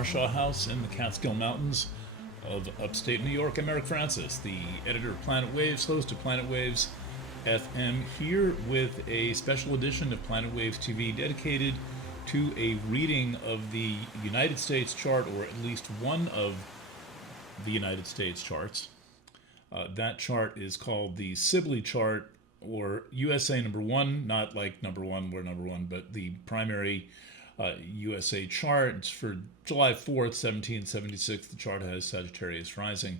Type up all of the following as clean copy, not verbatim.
Marshaw House in the Catskill Mountains of upstate New York. I'm Eric Francis, the editor of Planet Waves, host of Planet Waves FM, here with a special edition of Planet Waves TV dedicated to a reading of the United States chart, or at least one of the United States charts. That chart is called the Sibly Chart, or USA number one, not like number one, we're number one, but the primary USA chart. It's for July 4th, 1776. The chart has Sagittarius rising.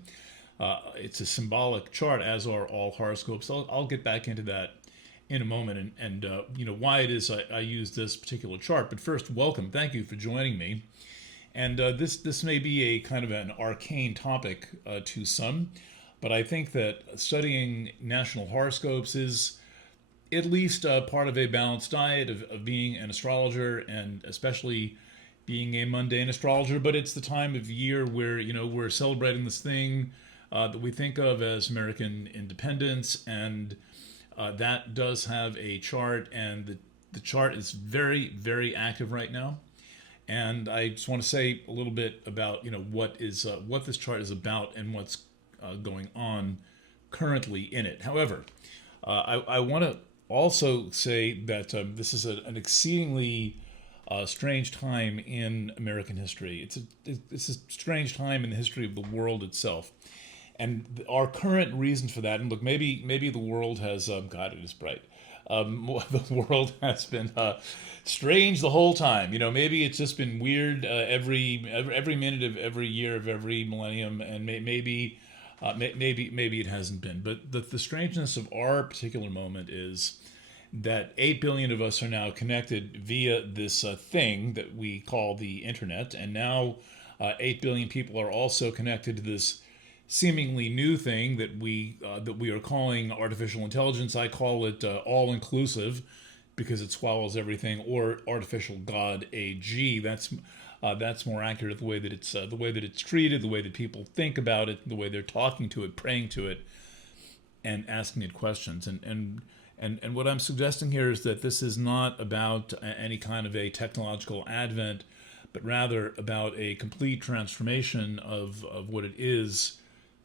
It's a symbolic chart, as are all horoscopes. I'll get back into that in a moment, and why it is I use this particular chart. But first, welcome. Thank you for joining me. And this may be a kind of an arcane topic to some, but I think that studying national horoscopes is at least part of a balanced diet of being an astrologer, and especially being a mundane astrologer. But it's the time of year where, we're celebrating this thing that we think of as American independence, and that does have a chart, and the chart is very, very active right now. And I just want to say a little bit about, what this chart is about and what's going on currently in it. However, I want to also say that this is an exceedingly strange time in American history. It's a strange time in the history of the world itself, and our current reasons for that. And look, maybe the world has God, it is bright. The world has been strange the whole time. Maybe it's just been weird every minute of every year of every millennium, and maybe it hasn't been. But the strangeness of our particular moment is that 8 billion of us are now connected via this thing that we call the internet, and now 8 billion people are also connected to this seemingly new thing that we are calling artificial intelligence. I call it all-inclusive because it swallows everything, or artificial God AG. That's more accurate. The way that it's treated, the way that people think about it, the way they're talking to it, praying to it, and asking it questions. And what I'm suggesting here is that this is not about any kind of a technological advent, but rather about a complete transformation of what it is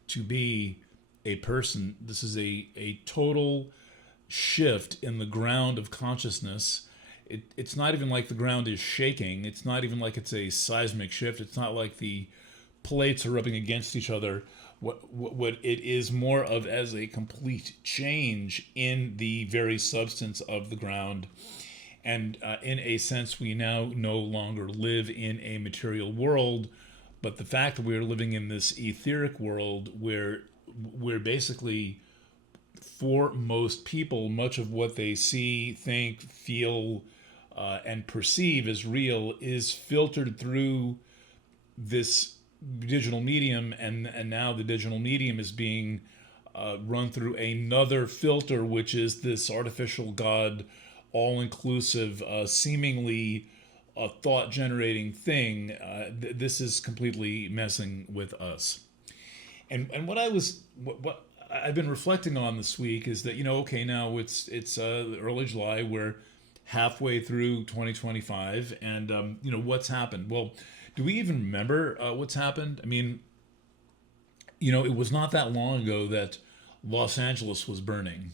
to be a person. This is a total shift in the ground of consciousness. It's not even like the ground is shaking. It's not even like it's a seismic shift. It's not like the plates are rubbing against each other. What it is more of as a complete change in the very substance of the ground. And in a sense, we now no longer live in a material world, but the fact that we are living in this etheric world where basically, for most people, much of what they see, think, feel, and perceive as real is filtered through this digital medium, and now the digital medium is being run through another filter, which is this artificial God, all-inclusive, seemingly a thought-generating thing. This is completely messing with us. And what I've been reflecting on this week is that, okay, now it's early July, we're halfway through 2025, and what's happened? Well, do we even remember what's happened? I mean, it was not that long ago that Los Angeles was burning,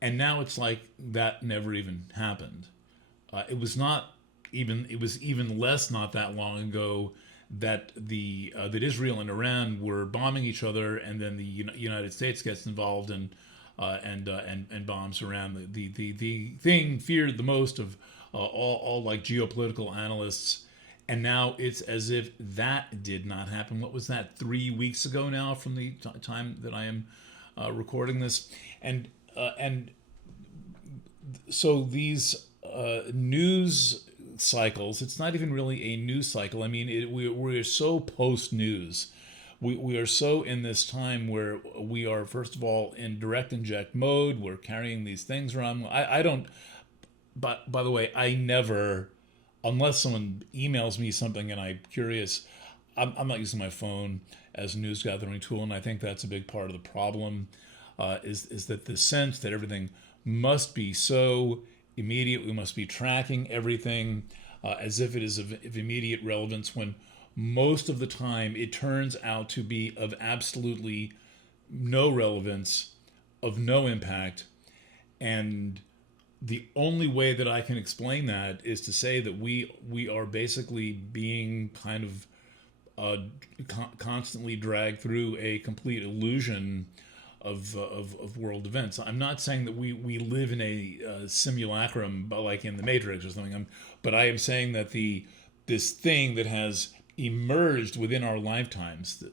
and now it's like that never even happened. It was even less not that long ago that that Israel and Iran were bombing each other, and then the United States gets involved and bombs Iran. The thing feared the most of all like geopolitical analysts, and now it's as if that did not happen. What was that, 3 weeks ago now from the time that I am recording this, and so these news cycles, it's not even really a news cycle. I mean, we're so post-news. We are so in this time where we are, first of all, in direct inject mode. We're carrying these things around. I don't, but by the way, I never, unless someone emails me something and I'm curious, I'm not using my phone as a news gathering tool. And I think that's a big part of the problem, is that the sense that everything must be so immediate. We must be tracking everything. as if it is of immediate relevance, when most of the time it turns out to be of absolutely no relevance, of no impact. And the only way that I can explain that is to say that we are basically being kind of constantly dragged through a complete illusion of world events. I'm not saying that we live in a simulacrum, but like in the Matrix or something. But I am saying that this thing that has emerged within our lifetimes,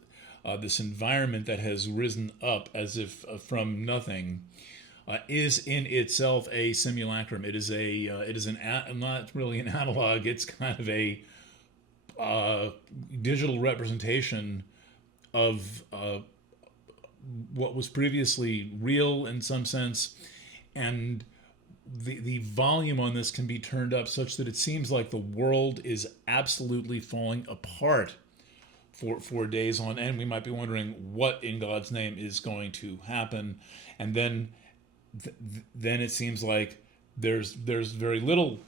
this environment that has risen up as if from nothing, is in itself a simulacrum. It is not really an analog. It's kind of a digital representation of what was previously real in some sense, and the volume on this can be turned up such that it seems like the world is absolutely falling apart for days on end. We might be wondering what in God's name is going to happen, and then it seems like there's very little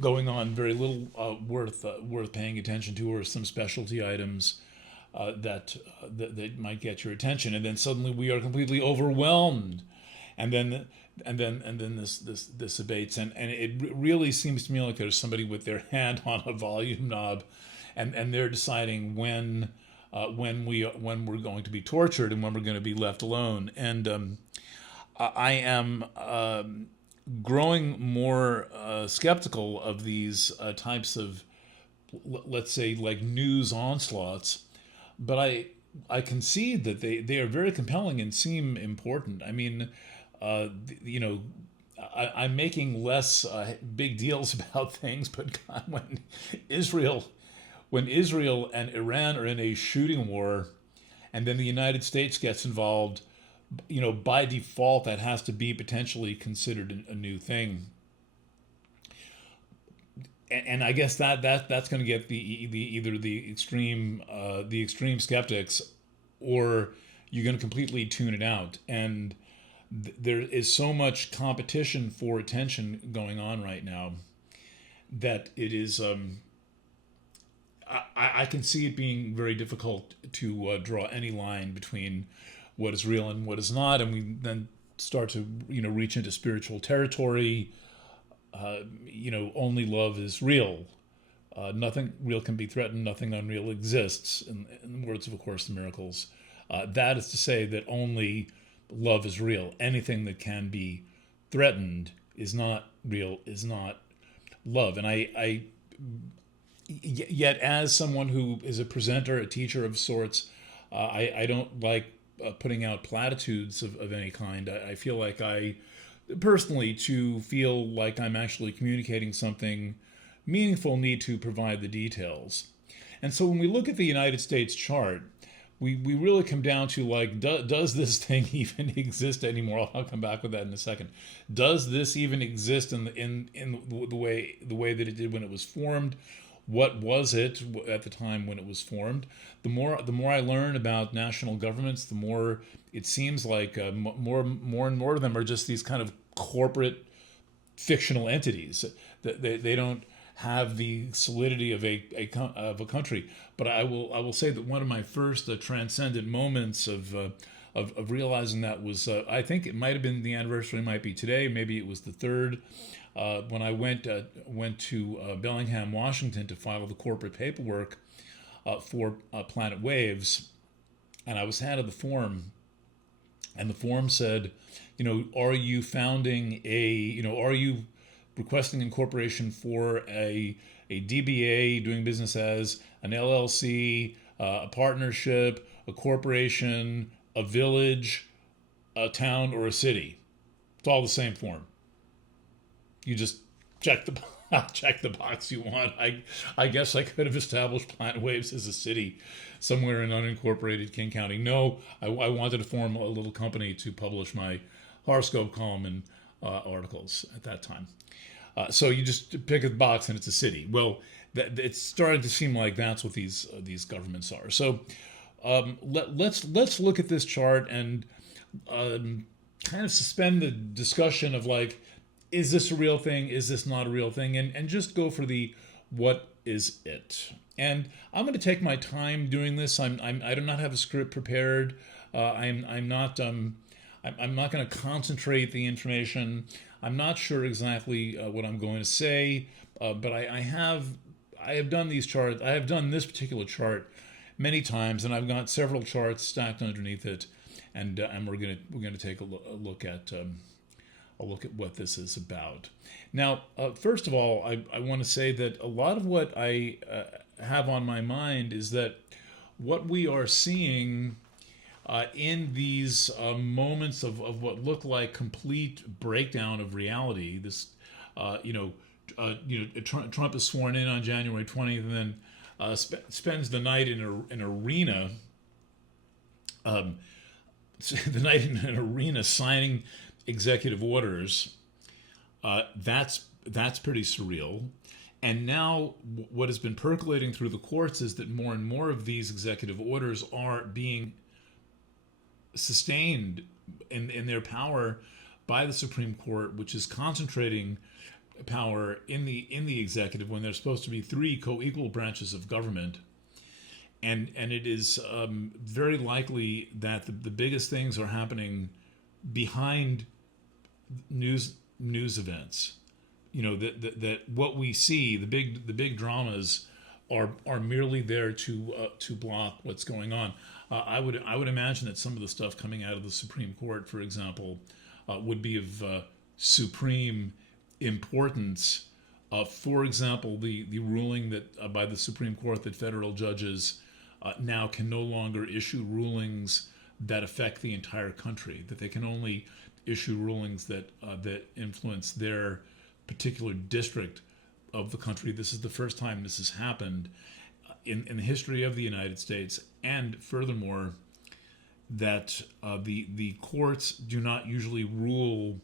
going on, very little worth paying attention to, or some specialty items that might get your attention, and then suddenly we are completely overwhelmed, and then this abates, and it really seems to me like there's somebody with their hand on a volume knob, and they're deciding when we're going to be tortured and when we're going to be left alone. And I am growing more skeptical of these types of, let's say, like news onslaughts, but I concede that they are very compelling and seem important. I mean, I'm making less big deals about things, but God, when Israel and Iran are in a shooting war, and then the United States gets involved, by default that has to be potentially considered a new thing. And I guess that's going to get either the extreme skeptics, or you're going to completely tune it out. And there is so much competition for attention going on right now that it is. I can see it being very difficult to draw any line between what is real and what is not, and we then start to reach into spiritual territory. Only love is real. Nothing real can be threatened. Nothing unreal exists. In the words of A Course in Miracles, that is to say that only love is real. Anything that can be threatened is not real. Is not love. And yet, as someone who is a presenter, a teacher of sorts, I don't like putting out platitudes of any kind. I feel like personally, to feel like I'm actually communicating something meaningful, need to provide the details. And so when we look at the United States chart, we really come down to like, does this thing even exist anymore? I'll come back with that in a second. Does this even exist in the way that it did when it was formed? What was it at the time when it was formed? The more I learn about national governments, the more it seems like more and more of them are just these kind of corporate fictional entities. They don't have the solidity of a country. But I will say that one of my first transcendent moments of realizing that was, I think it might have been, the anniversary might be today, maybe it was the third, when I went to Bellingham, Washington, to file the corporate paperwork for Planet Waves, and I was handed the form, and the form said, are you are you requesting incorporation for a DBA, doing business as an LLC, a partnership, a corporation, a village, a town, or a city? It's all the same form. You just check the box you want. I guess I could have established Planet Waves as a city somewhere in unincorporated King County. No, I wanted to form a little company to publish my horoscope column and articles at that time. So you just pick a box and it's a city. Well, it's starting to seem like that's what these governments are. So let's look at this chart and kind of suspend the discussion of like, is this a real thing? Is this not a real thing? And just go for the what is it? And I'm going to take my time doing this. I do not have a script prepared. I'm not going to concentrate the information. I'm not sure exactly what I'm going to say, but I have done these charts. I have done this particular chart many times, and I've got several charts stacked underneath it, and we're gonna take a look at what this is about. Now, first of all, I want to say that a lot of what I have on my mind is that what we are seeing in these moments of what look like complete breakdown of reality. This, Trump is sworn in on January 20th, and then spends the night in an arena. The night in an arena signing executive orders. That's pretty surreal. And now what has been percolating through the courts is that more and more of these executive orders are being sustained in their power by the Supreme Court, which is concentrating power in the executive when there's supposed to be three co-equal branches of government. And it is very likely that the biggest things are happening behind news events. That what we see, the big dramas, are merely there to block what's going on. I would imagine that some of the stuff coming out of the Supreme Court, for example, would be of supreme importance. For example, the ruling that by the Supreme Court that federal judges now can no longer issue rulings that affect the entire country, that they can only issue rulings that influence their particular district of the country. This is the first time this has happened in the history of the United States, and furthermore, that the courts do not usually rule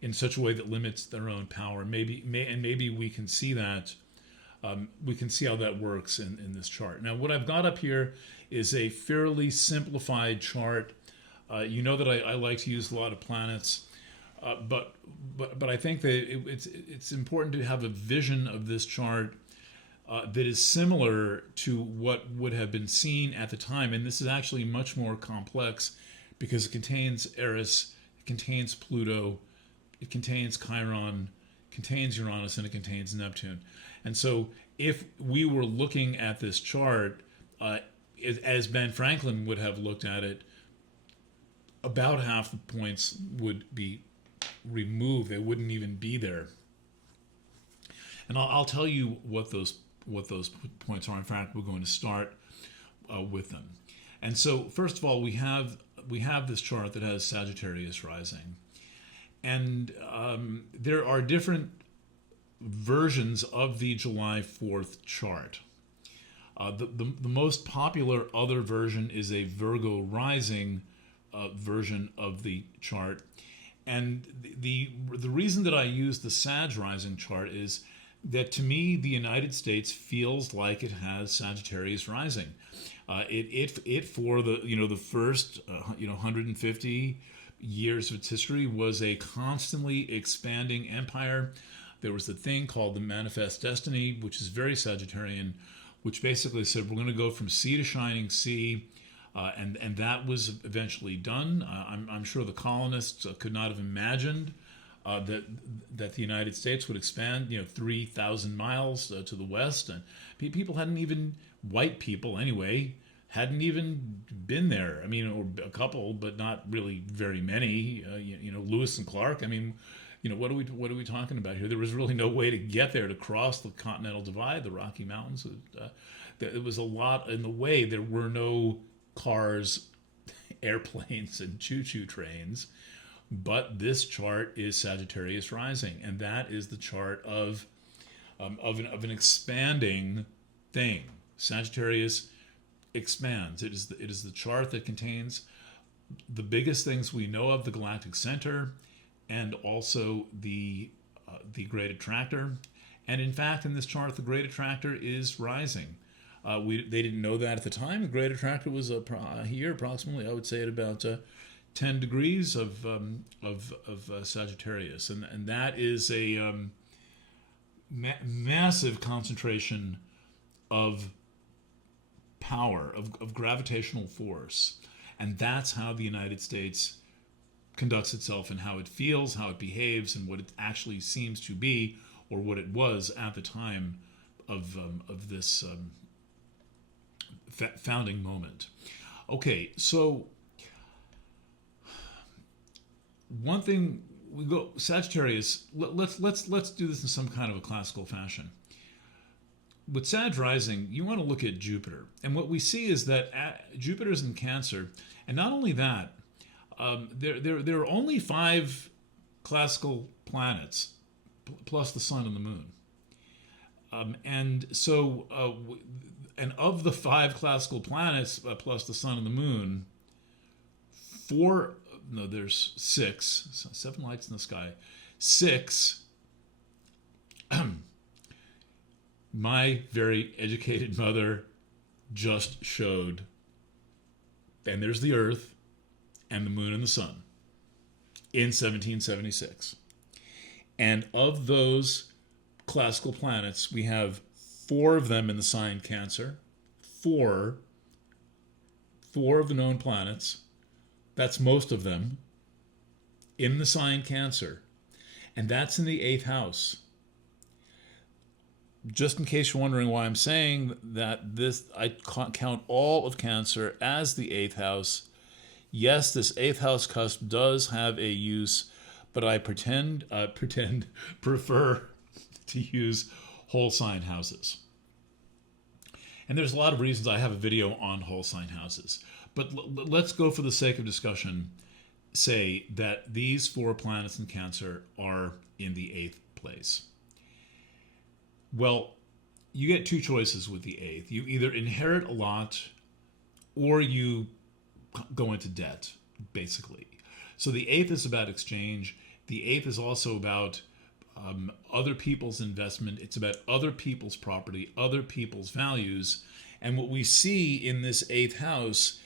in such a way that limits their own power. Maybe we can see that. We can see how that works in this chart. Now, what I've got up here is a fairly simplified chart. You know that I like to use a lot of planets, but I think that it's important to have a vision of this chart that is similar to what would have been seen at the time. And this is actually much more complex because it contains Eris, it contains Pluto, it contains Chiron, contains Uranus, and it contains Neptune. And so if we were looking at this chart as Ben Franklin would have looked at it, about half the points would be removed. They wouldn't even be there. And I'll tell you what those points are. In fact, we're going to start with them. And so first of all, we have this chart that has Sagittarius rising. And there are different versions of the July 4th chart. The most popular other version is a Virgo rising version of the chart. And the reason that I use the Sag rising chart is that to me, the United States feels like it has Sagittarius rising. It for the first 150 years of its history was a constantly expanding empire. There was a thing called the Manifest Destiny, which is very Sagittarian, which basically said we're going to go from sea to shining sea, and that was eventually done. I'm sure the colonists could not have imagined that the United States would expand 3,000 miles to the west, and people hadn't even, white people anyway, hadn't even been there. I mean, or a couple, but not really very many. Lewis and Clark. I mean, what are we talking about here? There was really no way to get there, to cross the Continental Divide, the Rocky Mountains. There was a lot in the way. There were no cars, airplanes, and choo-choo trains. But this chart is Sagittarius rising, and that is the chart of an expanding thing. Sagittarius expands. It is the chart that contains the biggest things we know of, the galactic center, and also the great attractor. And in fact, in this chart, the great attractor is rising. They didn't know that at the time. The great attractor was here approximately, I would say, at about 10 degrees of Sagittarius, and that is a massive concentration of power, of gravitational force, and that's how the United States conducts itself and how it feels, how it behaves, and what it actually seems to be, or what it was at the time of this founding moment. Okay, so one thing we go Sagittarius. Let's do this in some kind of a classical fashion. With Sag rising, you want to look at Jupiter, and what we see is that Jupiter's in Cancer, and not only that, there are only 5 classical planets plus the Sun and the Moon, and so and of the 5 classical planets plus the Sun and the Moon, 4. No, there's 6. 7 lights in the sky. 6. My very educated mother just showed. And there's the Earth and the Moon and the Sun in 1776. And of those classical planets, we have 4 of them in the sign Cancer. 4 of the known planets. That's most of them in the sign Cancer. And that's in the 8th house. Just in case you're wondering why I'm saying that, this, I count all of Cancer as the 8th house. Yes, this 8th house cusp does have a use, but I prefer to use whole sign houses. And there's a lot of reasons. I have a video on whole sign houses. But let's go, for the sake of discussion, say that these 4 planets in Cancer are in the 8th place. Well, you get 2 choices with the 8th. You either inherit a lot or you go into debt, basically. So the 8th is about exchange. The 8th is also about other people's investment. It's about other people's property, other people's values. And what we see in this 8th house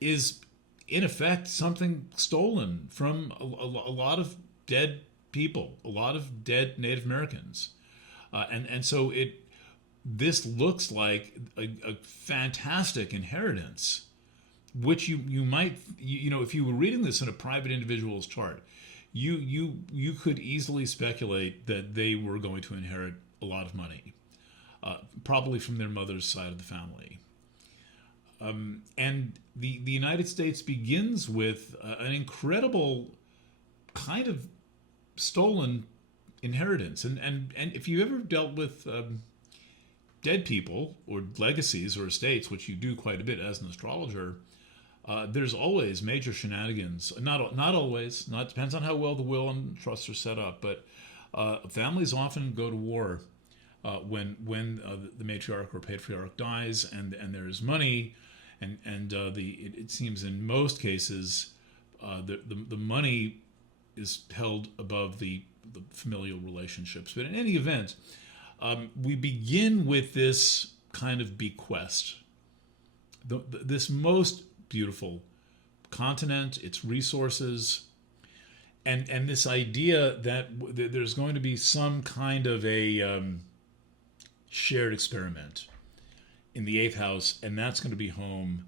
is, in effect, something stolen from a lot of dead people, a lot of dead Native Americans. And so this looks like a fantastic inheritance, which you might, if you were reading this in a private individual's chart, you could easily speculate that they were going to inherit a lot of money, probably from their mother's side of the family. And the United States begins with an incredible kind of stolen inheritance. And if you ever dealt with dead people or legacies or estates, which you do quite a bit as an astrologer, there's always major shenanigans. Not always. Depends on how well the will and trusts are set up. But families often go to war when the matriarch or patriarch dies, and there's money, and it seems in most cases the money is held above the familial relationships. But in any event, we begin with this kind of bequest. This most beautiful continent, its resources, and this idea that there's going to be some kind of a shared experiment in the 8th house, and that's going to be home,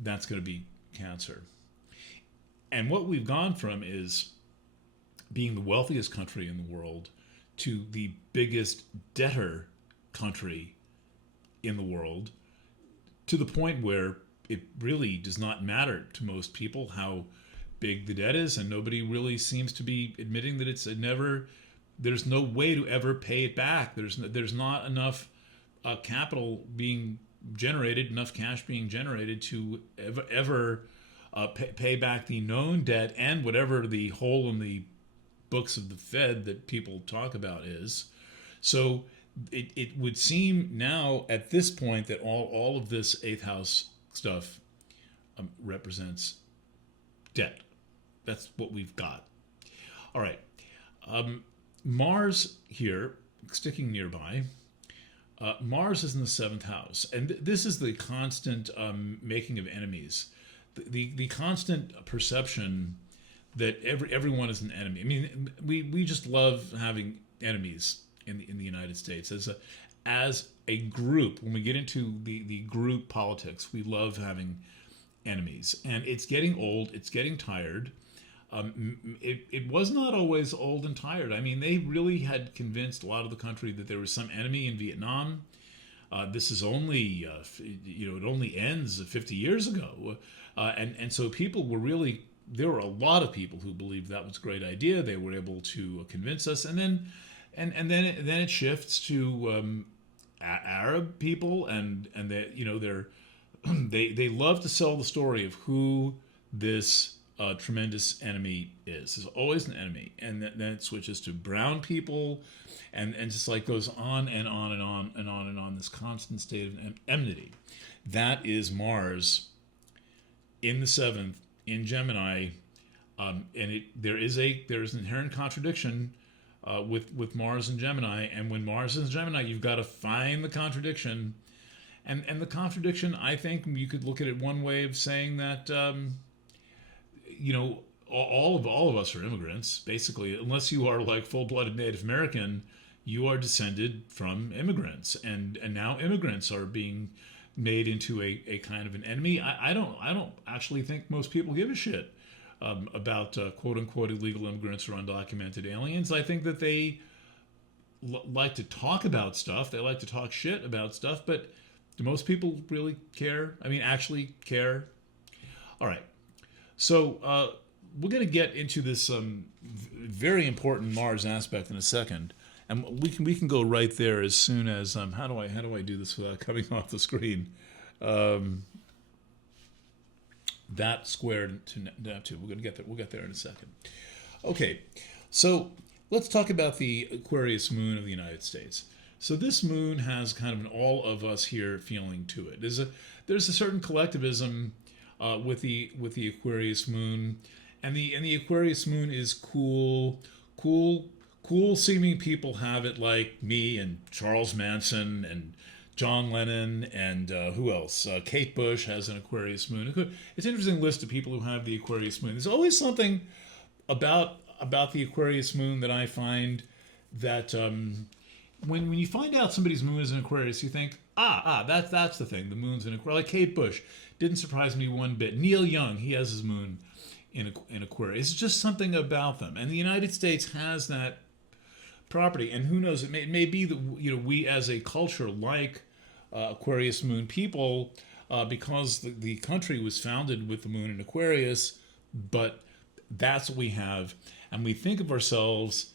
that's going to be Cancer. And what we've gone from is being the wealthiest country in the world to the biggest debtor country in the world, to the point where it really does not matter to most people how big the debt is, and nobody really seems to be admitting that there's no way to ever pay it back. There's not enough capital being generated, enough cash being generated to ever pay back the known debt and whatever the hole in the books of the Fed that people talk about is. So it would seem now at this point that all of this 8th house stuff represents debt. That's what we've got. All right. Mars here, sticking nearby. Mars is in the 7th house. And this is the constant making of enemies the constant perception that everyone is an enemy. I mean, we just love having enemies in the United States as a group. When we get into the group politics, we love having enemies, and it's getting old. It's getting tired. It was not always old and tired. I mean, they really had convinced a lot of the country that there was some enemy in Vietnam. This is only, it only ends 50 years ago. And so people were really, there were a lot of people who believed that was a great idea. They were able to convince us. And then, then it shifts to Arab people, and they love to sell the story of who this tremendous enemy is. There's always an enemy, and then it switches to brown people, and just like goes on and on and on and on and on. This constant state of enmity. That is Mars in the 7th in Gemini, and there is an inherent contradiction with Mars and Gemini. And when Mars is in Gemini, you've got to find the contradiction. And the contradiction, I think you could look at it one way of saying that. All of us are immigrants, basically, unless you are like full-blooded Native American. You are descended from immigrants, and now immigrants are being made into a kind of an enemy. I don't actually think most people give a shit about quote unquote illegal immigrants or undocumented aliens. I think that they like to talk about stuff. They like to talk shit about stuff, but do most people really care? I mean, actually care? All right. So we're going to get into this very important Mars aspect in a second, and we can go right there as soon as how do I do this without coming off the screen? That squared to Neptune. We're going to get there. We'll get there in a second. Okay, so let's talk about the Aquarius moon of the United States. So this moon has kind of an all of us here feeling to it. There's a certain collectivism with the Aquarius moon, and the Aquarius moon is cool seeming people have it, like me and Charles Manson and John Lennon and who else? Kate Bush has an Aquarius moon. It's an interesting list of people who have the Aquarius moon. There's always something about the Aquarius moon that I find that when you find out somebody's moon is in Aquarius, you think, that's the thing. The moon's in Aquarius. Like Kate Bush, didn't surprise me one bit. Neil Young, he has his moon in Aquarius. It's just something about them, and the United States has that property. And who knows? It may be that we as a culture like Aquarius moon people, because the country was founded with the moon in Aquarius, but that's what we have, and we think of ourselves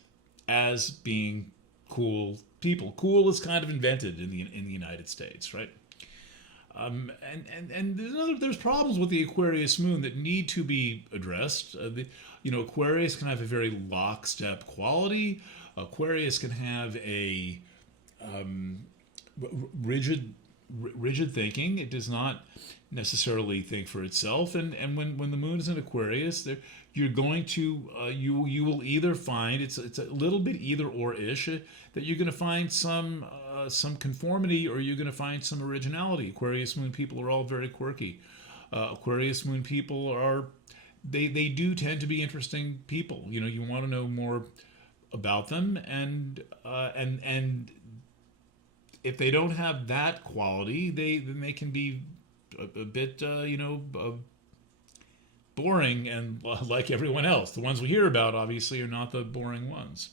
as being cool people. Cool is kind of invented in the United States, right? And there's problems with the Aquarius moon that need to be addressed. Aquarius can have a very lockstep quality. Aquarius can have a rigid thinking. It does not necessarily think for itself. And when the moon is in Aquarius, you're going to you will either find it's a little bit either or ish, that you're going to find some conformity, or you're going to find some originality. Aquarius moon people are all very quirky. Aquarius moon people they do tend to be interesting people. You want to know more about them, and if they don't have that quality, then they can be a bit boring and like everyone else. The ones we hear about obviously are not the boring ones.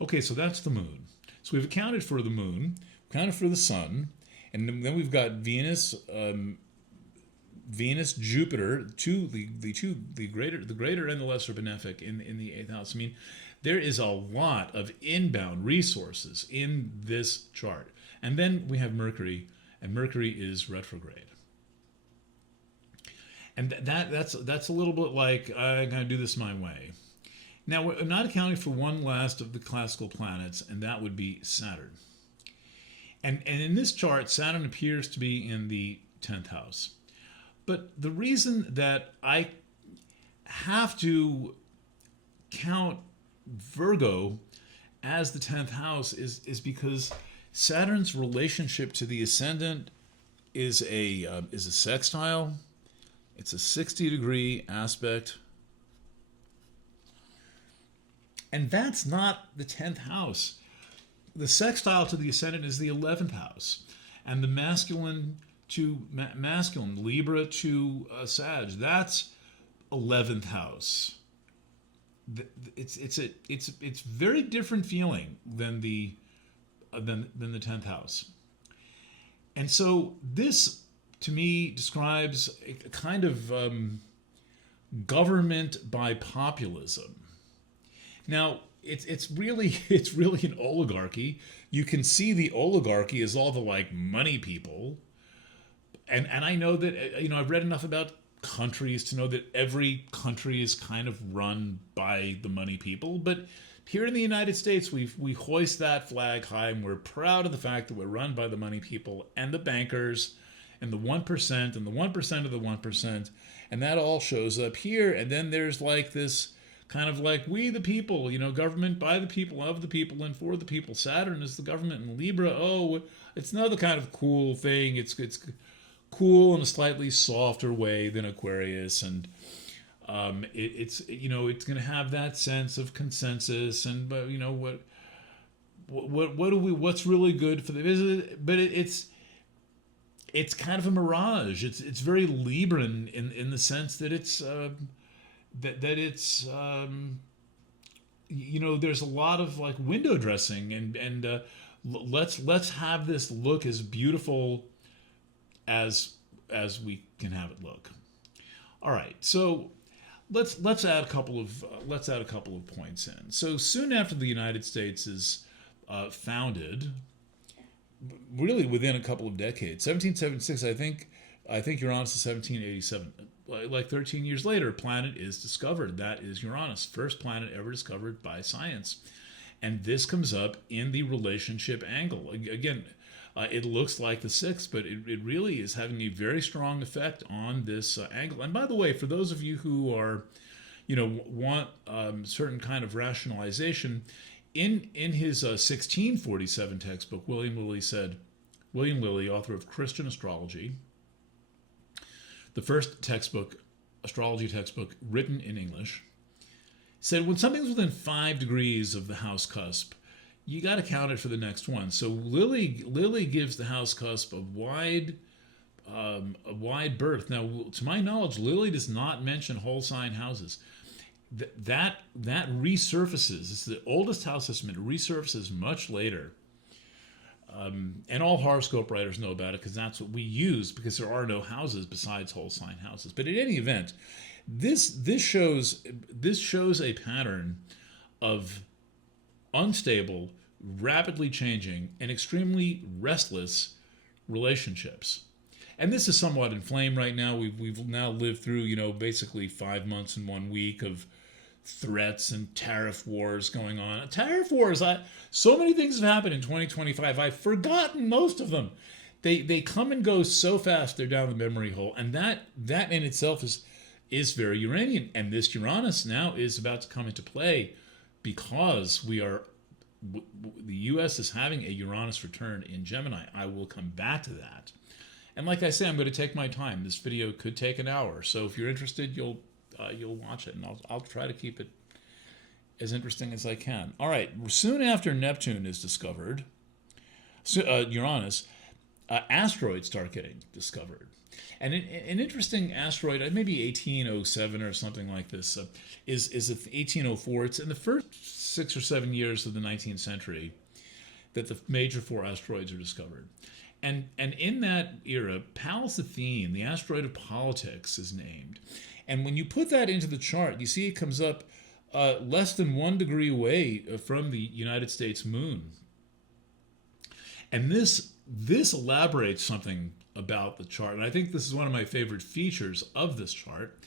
Okay, so that's the moon. So we've accounted for the moon, accounted for the sun, and then we've got Venus, Jupiter, the greater and the lesser benefic in the 8th house. I mean, there is a lot of inbound resources in this chart. And then we have Mercury, and Mercury is retrograde. And that's a little bit like, I'm going to do this my way. Now, we're not accounting for one last of the classical planets, and that would be Saturn. And in this chart, Saturn appears to be in the 10th house. But the reason that I have to count Virgo as the 10th house is because Saturn's relationship to the ascendant is a sextile. It's a 60-degree aspect. And that's not the 10th house. The sextile to the ascendant is the 11th house. And the masculine to masculine, Libra to Sag, that's 11th house. It's very different feeling than the 10th house. And so this, to me, describes a kind of government by populism. Now, it's really an oligarchy. You can see the oligarchy as all the like money people. And I know that, I've read enough about countries to know that every country is kind of run by the money people. But here in the United States, we hoist that flag high, and we're proud of the fact that we're run by the money people and the bankers and the 1% and the 1% of the 1%. And that all shows up here. And then there's like this kind of like we the people, government by the people, of the people, and for the people. Saturn is the government in Libra. Oh, it's another kind of cool thing. It's cool in a slightly softer way than Aquarius, and it's going to have that sense of consensus, and what's really good for the visit. But it's kind of a mirage. It's very Libran in the sense that it's there's a lot of like window dressing, and let's have this look as beautiful as we can have it look. All right, so let's add a couple of points in. So soon after the United States is founded, really within a couple of decades, 1776, I think Uranus is 1787. Like 13 years later, planet is discovered. That is Uranus, first planet ever discovered by science. And this comes up in the relationship angle. Again, it looks like the sixth, but it really is having a very strong effect on this angle. And by the way, for those of you who are, want certain kind of rationalization, in his 1647 textbook, William Lilly, author of Christian Astrology, the first astrology textbook written in English, said when something's within 5 degrees of the house cusp, you got to count it for the next one. So Lilly gives the house cusp a wide berth. Now, to my knowledge, Lilly does not mention whole sign houses. That resurfaces. It's the oldest house system. It resurfaces much later. And all horoscope writers know about it because that's what we use, because there are no houses besides whole sign houses. But in any event, this shows a pattern of unstable, rapidly changing, and extremely restless relationships. And this is somewhat inflamed right now. We've now lived through, basically 5 months and 1 week of threats and tariff wars going on. Tariff wars, so many things have happened in 2025. I've forgotten most of them. They come and go so fast, they're down the memory hole. And that in itself is very Uranian. And this Uranus now is about to come into play because the U.S. is having a Uranus return in Gemini. I will come back to that. And like I say, I'm going to take my time. This video could take an hour. So if you're interested, you'll watch it, and I'll try to keep it as interesting as I can. All right. Soon after Neptune is discovered, Uranus, asteroids start getting discovered. And an interesting asteroid, maybe 1807 or something like this, is 1804. It's in the first 6 or 7 years of the 19th century that the major 4 asteroids are discovered. And in that era, Pallas Athene, the asteroid of politics, is named. And when you put that into the chart, you see it comes up less than 1 degree away from the United States moon. And this elaborates something about the chart. And I think this is one of my favorite features of this chart.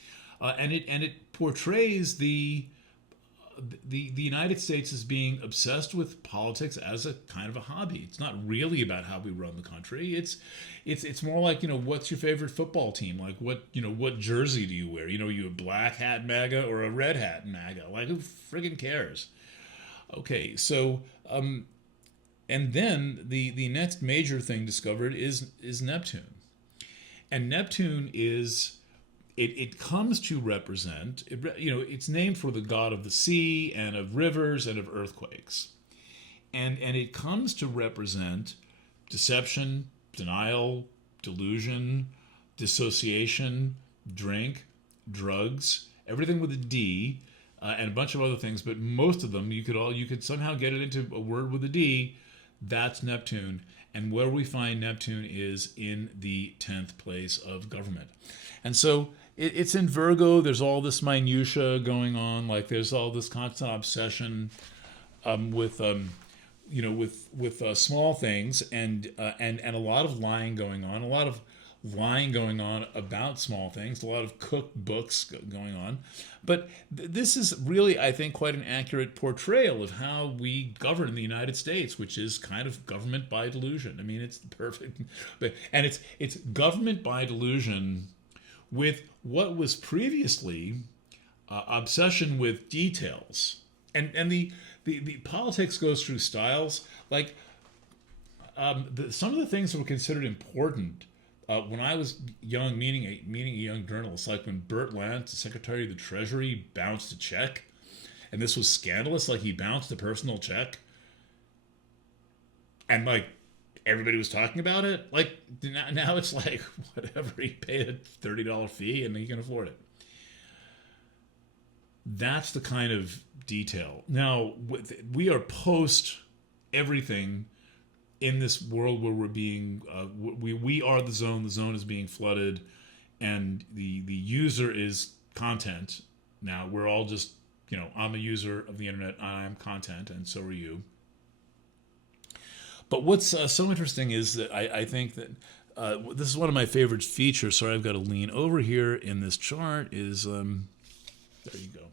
And it portrays the United States as being obsessed with politics as a kind of a hobby. It's not really about how we run the country. It's more like, what's your favorite football team? Like what jersey do you wear? You a black hat MAGA or a red hat MAGA? Like who friggin' cares? Okay, so and then the next major thing discovered is Neptune. And Neptune is it comes to represent, it's named for the god of the sea and of rivers and of earthquakes. And it comes to represent deception, denial, delusion, dissociation, drink, drugs, everything with a D, and a bunch of other things. But most of them, you could somehow get it into a word with a D. That's Neptune. And where we find Neptune is in the 10th place of government. And so it's in Virgo. There's all this minutia going on. Like there's all this constant obsession with small things and a lot of lying going on. A lot of lying going on about small things. A lot of cooked books going on. But this is really, I think, quite an accurate portrayal of how we govern in the United States, which is kind of government by delusion. I mean, it's perfect, and it's government by delusion with what was previously obsession with details, and the politics goes through styles. Like some of the things that were considered important when I was young, meeting a young journalist, like when Bert Lance, the Secretary of the Treasury, bounced a check, and this was scandalous. Like he bounced a personal check, and like everybody was talking about it. Like now it's like whatever, he paid a $30 fee and he can afford it. That's the kind of detail. Now we are post everything. In this world where we're being, we are the zone is being flooded, and the user is content. Now we're all just, I'm a user of the internet, I am content, and so are you. But what's so interesting is that I think that this is one of my favorite features. Sorry, I've got to lean over here in this chart. Is there you go,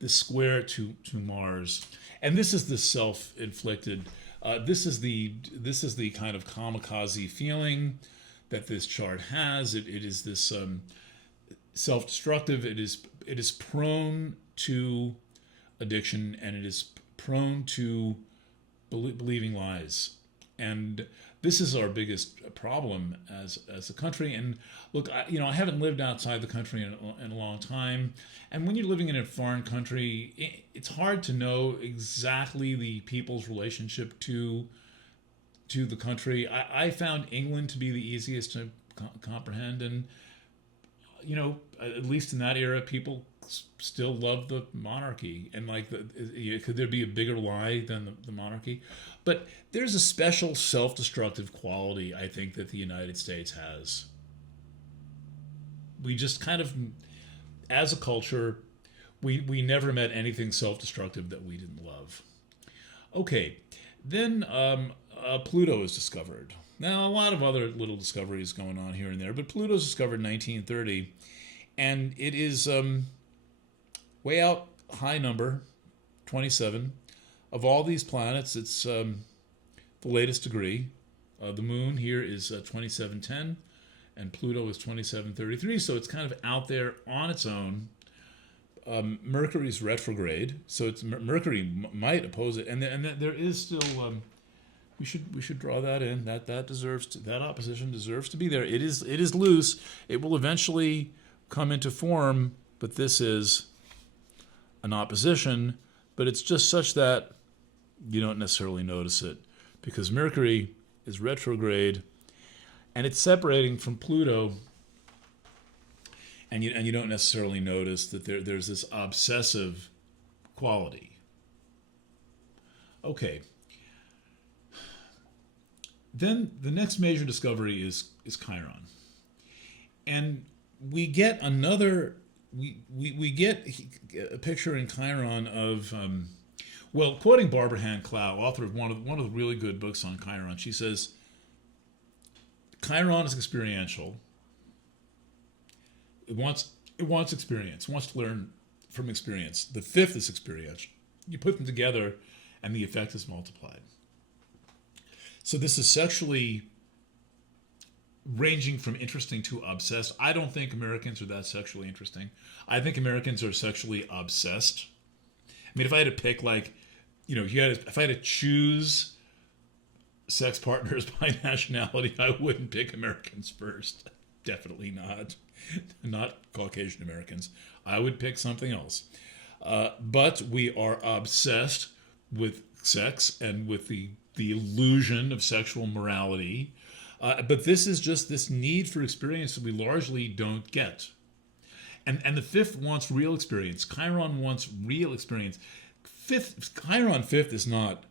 this square to Mars, and this is the self-inflicted. This is the kind of kamikaze feeling that this chart has. It is this self-destructive. It is prone to addiction, and it is prone to believing lies. And this is our biggest problem as a country. And look, I haven't lived outside the country in a long time. And when you're living in a foreign country, it's hard to know exactly the people's relationship to the country. I found England to be the easiest to comprehend. And, at least in that era, people still love the monarchy. And like, could there be a bigger lie than the monarchy? But there's a special self-destructive quality, I think, that the United States has. We just kind of, as a culture, we never met anything self-destructive that we didn't love. Okay, then Pluto is discovered. Now, a lot of other little discoveries going on here and there, but Pluto's discovered in 1930, and it is way out, high number, 27. Of all these planets, it's the latest degree. The moon here is 2710, and Pluto is 2733, so it's kind of out there on its own. Mercury's retrograde, so it's Mercury might oppose it, and there is still we should draw that in. That opposition deserves to be there. It is loose. It will eventually come into form, but this is an opposition, but it's just such that you don't necessarily notice it because Mercury is retrograde and it's separating from Pluto, and you don't necessarily notice that there's this obsessive quality. Okay. Then the next major discovery is Chiron. And we get another we get a picture in Chiron of quoting Barbara Hand Clow, author of one of the really good books on Chiron. She says Chiron is experiential. It wants experience. It wants to learn from experience. The fifth is experiential. You put them together, and the effect is multiplied. So this is sexually ranging from interesting to obsessed. I don't think Americans are that sexually interesting. I think Americans are sexually obsessed. I mean, if I had to pick, if I had to choose sex partners by nationality, I wouldn't pick Americans first. Definitely not. not Caucasian Americans. I would pick something else. But we are obsessed with sex and with the illusion of sexual morality. But this is just this need for experience that we largely don't get. And the fifth wants real experience. Chiron wants real experience. Chiron fifth is not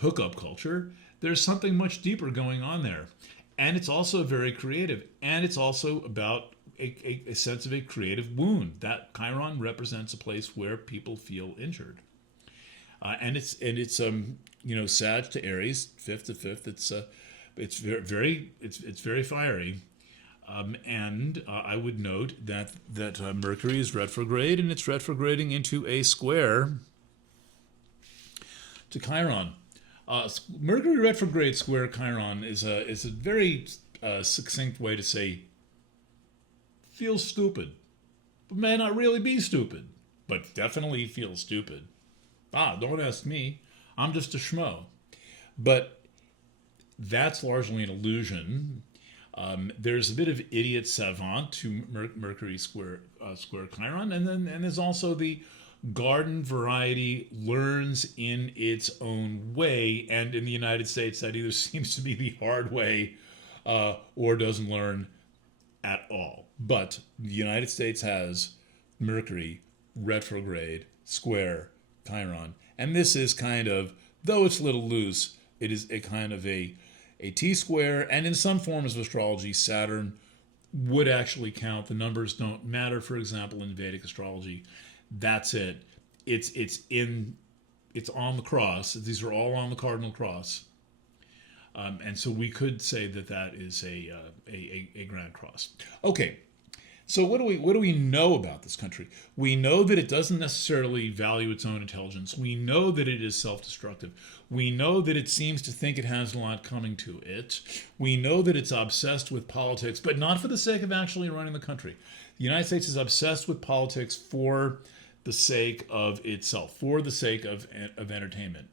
hookup culture. There's something much deeper going on there. And it's also very creative. And it's also about a sense of a creative wound. That Chiron represents a place where people feel injured. And it's Sag to Aries, fifth to fifth. It's very fiery. And I would note that Mercury is retrograde, and it's retrograding into a square to Chiron. Mercury retrograde square Chiron is a very succinct way to say feels stupid, but may not really be stupid, but definitely feels stupid. Don't ask me. I'm just a schmo. But that's largely an illusion. There's a bit of idiot savant to Mercury square Chiron, and there's also the garden variety learns in its own way, and in the United States that either seems to be the hard way or doesn't learn at all. But the United States has Mercury retrograde square Chiron, and this is kind of, though it's a little loose, it is a kind of a T-square, and in some forms of astrology, Saturn would actually count. The numbers don't matter. For example, in Vedic astrology, that's it. It's on the cross. These are all on the cardinal cross, and so we could say that is a grand cross. Okay. So what do we know about this country? We know that it doesn't necessarily value its own intelligence. We know that it is self-destructive. We know that it seems to think it has a lot coming to it. We know that it's obsessed with politics, but not for the sake of actually running the country. The United States is obsessed with politics for the sake of itself, for the sake of entertainment.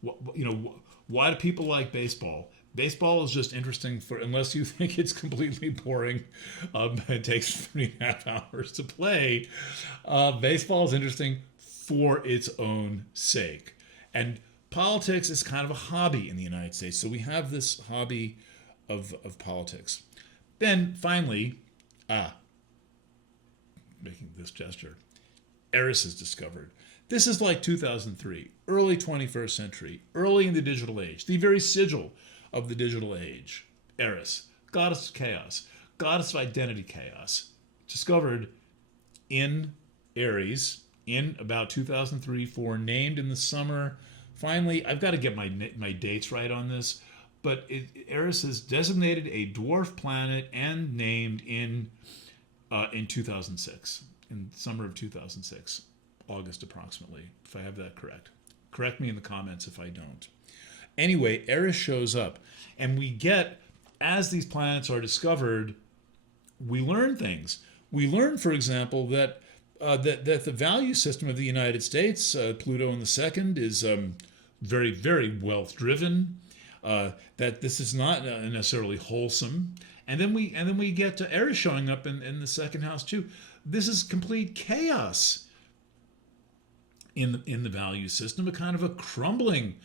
Why do people like baseball? Baseball is just interesting unless you think it's completely boring. It takes 3.5 hours to play. Baseball is interesting for its own sake. And politics is kind of a hobby in the United States. So we have this hobby of politics. Then finally, making this gesture, Eris is discovered. This is like 2003, early 21st century, early in the digital age, the very sigil of the digital age. Eris, goddess of chaos, goddess of identity chaos, discovered in Aries in about 2003-4, named in the summer. Finally, I've got to get my dates right on this, but Eris is designated a dwarf planet and named in 2006, in summer of 2006, August approximately, if I have that correct. Correct me in the comments if I don't. Anyway, Eris shows up, and we get, as these planets are discovered, we learn things. We learn, for example, that the value system of the United States, Pluto in the second, is very, very wealth-driven. That this is not necessarily wholesome. And then we get to Eris showing up in the second house too. This is complete chaos in the value system, a kind of a crumbling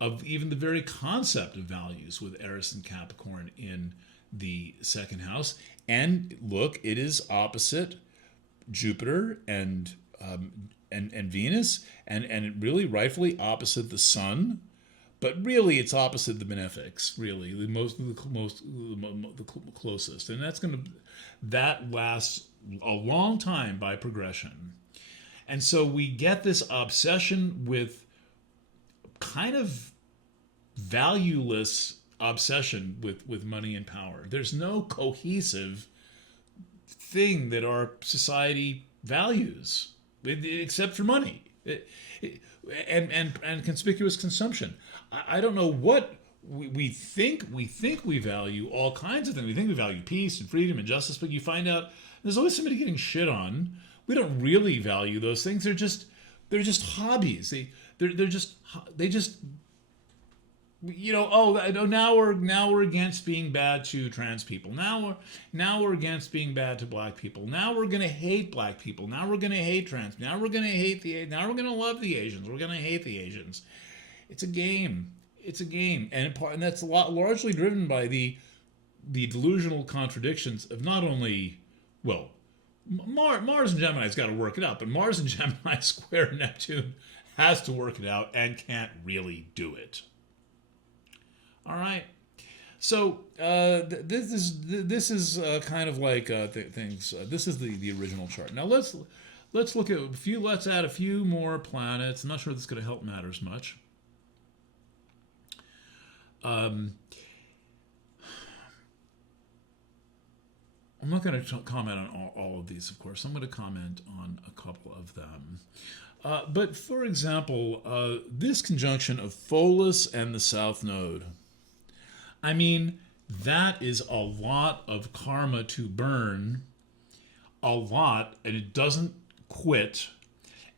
of even the very concept of values with Eris and Capricorn in the second house. And look, it is opposite Jupiter and Venus, and really rightfully opposite the Sun, but really it's opposite the benefics. Really, the closest, and that lasts a long time by progression, and so we get this obsession with kind of valueless obsession with money and power. There's no cohesive thing that our society values except for money and conspicuous consumption. I don't know what we think. We value all kinds of things. We think we value peace and freedom and justice, but you find out there's always somebody getting shit on. We don't really value those things. They're just hobbies. They just now we're against being bad to trans people. Now we're against being bad to black people. Now we're gonna hate black people. Now we're gonna hate trans. Now we're gonna love the Asians. We're gonna hate the Asians. It's a game. It's a game, and that's largely driven by the delusional contradictions of not only, well, Mars and Gemini's got to work it out, but Mars and Gemini square Neptune has to work it out and can't really do it. All right. So this is kind of like things. This is the original chart. Now let's look at a few. Let's add a few more planets. I'm not sure this is going to help matters much. I'm not going to comment on all of these, of course. I'm going to comment on a couple of them. But for example, this conjunction of Pholus and the South Node. I mean, that is a lot of karma to burn, a lot, and it doesn't quit.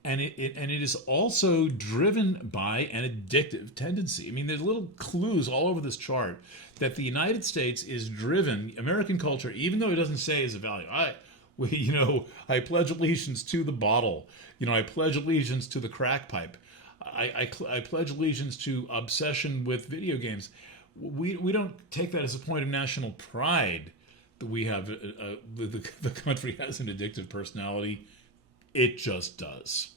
And it is also driven by an addictive tendency. I mean, there's little clues all over this chart that the United States is driven, American culture, even though it doesn't say as a value. I pledge allegiance to the bottle. I pledge allegiance to the crack pipe. I pledge allegiance to obsession with video games. We don't take that as a point of national pride that we have. The country has an addictive personality. It just does.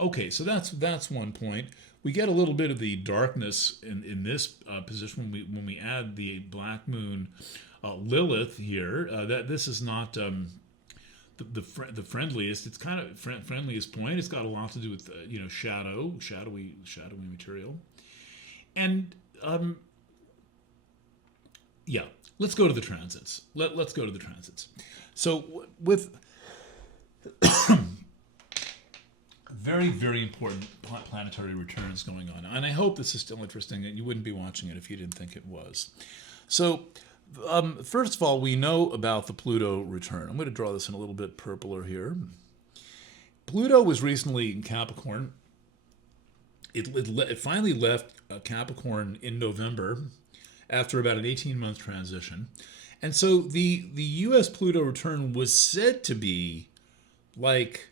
Okay, so that's one point. We get a little bit of the darkness in this position when we add the black moon Lilith here. That this is not the friendliest. It's kind of friendliest point. It's got a lot to do with shadowy material, and let's go to the transits. Let's go to the transits. So with very, very important planetary returns going on. And I hope this is still interesting, and you wouldn't be watching it if you didn't think it was. So, first of all, we know about the Pluto return. I'm going to draw this in a little bit purpler here. Pluto was recently in Capricorn. It finally left Capricorn in November after about an 18-month transition. And so the U.S. Pluto return was said to be like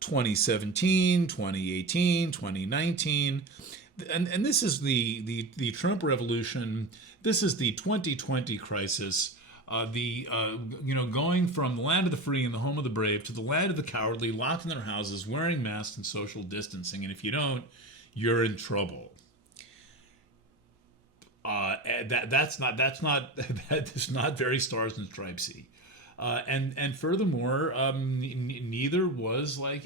2017, 2018, 2019. And this is the Trump revolution. This is the 2020 crisis. Going from the land of the free and the home of the brave to the land of the cowardly, locked in their houses, wearing masks and social distancing. And if you don't, you're in trouble. That is not very stars and stripesy. And furthermore, neither was love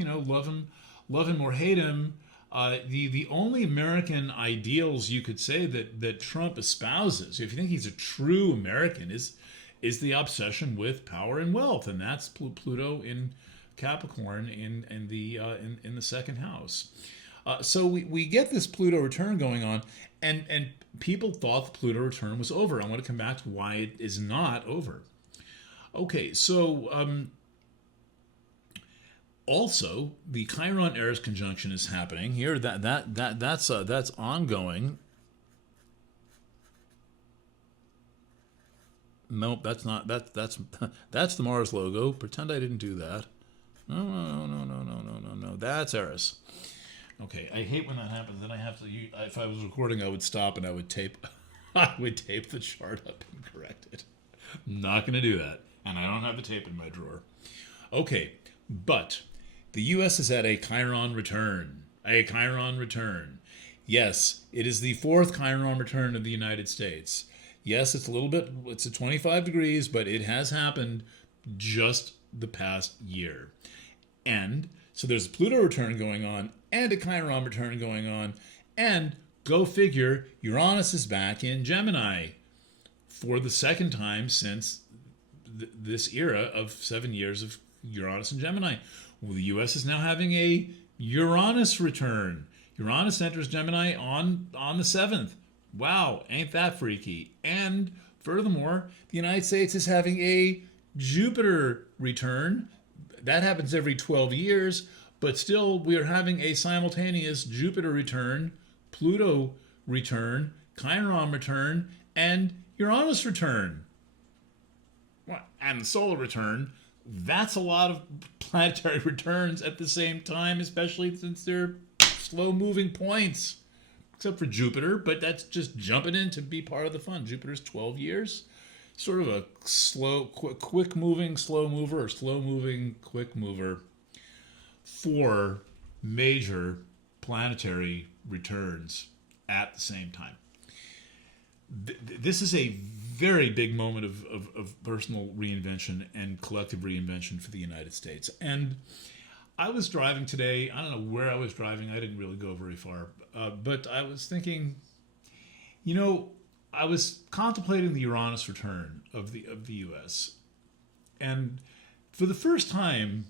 him or hate him. The only American ideals you could say that Trump espouses, if you think he's a true American, is the obsession with power and wealth, and that's Pluto in Capricorn in the second house. So we get this Pluto return going on, and people thought the Pluto return was over. I want to come back to why it is not over. Okay, so also the Chiron Eris conjunction is happening here. That's ongoing. Nope, that's not. That's the Mars logo. Pretend I didn't do that. No. That's Eris. Okay, I hate when that happens. Then I have to. If I was recording, I would stop and I would tape the chart up and correct it. Not going to do that. And I don't have the tape in my drawer. Okay, but the U.S. is at a Chiron return. Yes, it is the fourth Chiron return of the United States. Yes, it's at 25 degrees, but it has happened just the past year. And so there's a Pluto return going on and a Chiron return going on. And go figure, Uranus is back in Gemini for the second time since this era of 7 years of Uranus and Gemini. Well, the U.S. is now having a Uranus return. Uranus enters Gemini on the 7th. Wow, ain't that freaky? And furthermore, the United States is having a Jupiter return. That happens every 12 years, but still we are having a simultaneous Jupiter return, Pluto return, Chiron return, and Uranus return. And solar return. That's a lot of planetary returns at the same time, especially since they're slow-moving points. Except for Jupiter, but that's just jumping in to be part of the fun. Jupiter's 12 years. Sort of a slow, quick-moving slow mover, or slow-moving quick mover. 4 major planetary returns at the same time. This is a very big moment of personal reinvention and collective reinvention for the United States. And I was driving today. I don't know where I was driving. I didn't really go very far. But I was thinking, I was contemplating the Uranus return of the U.S. And for the first time,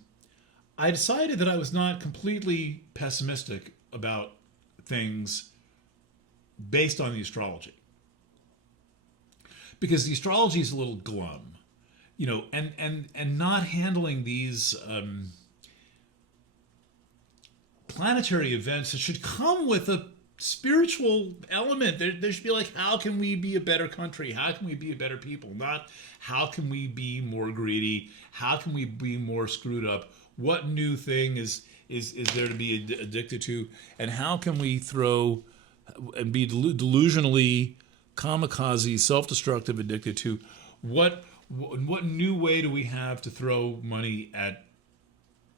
I decided that I was not completely pessimistic about things based on the astrology. Because the astrology is a little glum, and not handling these planetary events that should come with a spiritual element. There should be like, how can we be a better country? How can we be a better people? Not how can we be more greedy? How can we be more screwed up? What new thing is there to be addicted to? And how can we throw and be delusionally kamikaze, self-destructive, addicted to? What new way do we have to throw money at